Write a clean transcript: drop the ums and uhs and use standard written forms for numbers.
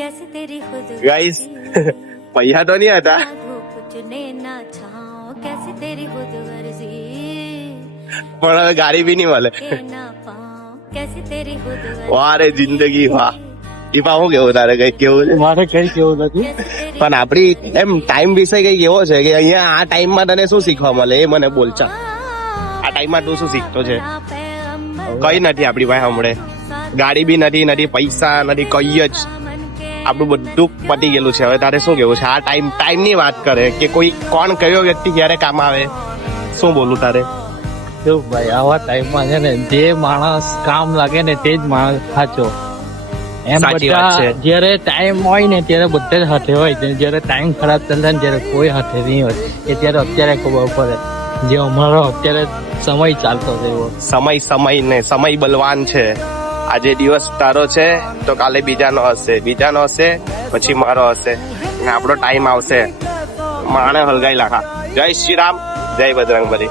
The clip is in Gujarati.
ગાઈસ પૈસા તો નહીં હતા પણ હવે ગાડી બી નહીં મળે. વાહ રે જિંદગી વાહ. ઈપા હું કેવું તારે કઈ કેવું છે? મારે કઈ કેવું નથી, પણ આપડી એમ ટાઈમ વિશે કઈ એવો છે કે અહીંયા આ ટાઈમમાં તને શું શીખવા મળે એ મને બોલ ચાલ. આ ટાઈમમાં તું શું શીખતો છે? કઈ નથી આપડી પાસે હમણે. ગાડી બી નથી પૈસા નથી, કઈ જ આપણું બધું પતી ગયેલું છે. હવે તારે શું કેવું છે? આ ટાઈમ ની વાત કરે કે કોઈ કોણ કયો વ્યક્તિ ક્યારે કામ આવે, શું બોલું તારે? જો ભાઈ આવા ટાઈમમાં છે ને જે માણસ કામ લાગે ને તે જ માણસ સાચો. એમ સાચી વાત છે. બધા જયારે ટાઈમ હોય ને ત્યારે બધા જ હાથે હોય, જયારે ટાઈમ ખરાબ ચાલે ને જયારે કોઈ હાથે નહીં હોય એ ત્યારે અત્યારે ખબર પડે. જે અમારો અત્યારે સમય ચાલતો છે એવો સમય બલવાન છે. આજે દિવસ તારો છે તો કાલે બીજાનો હશે પછી મારો હશે ને આપણો ટાઈમ આવશે માણે હલગાઈ લાખા. જય શ્રી રામ, જય બજરંગબલી.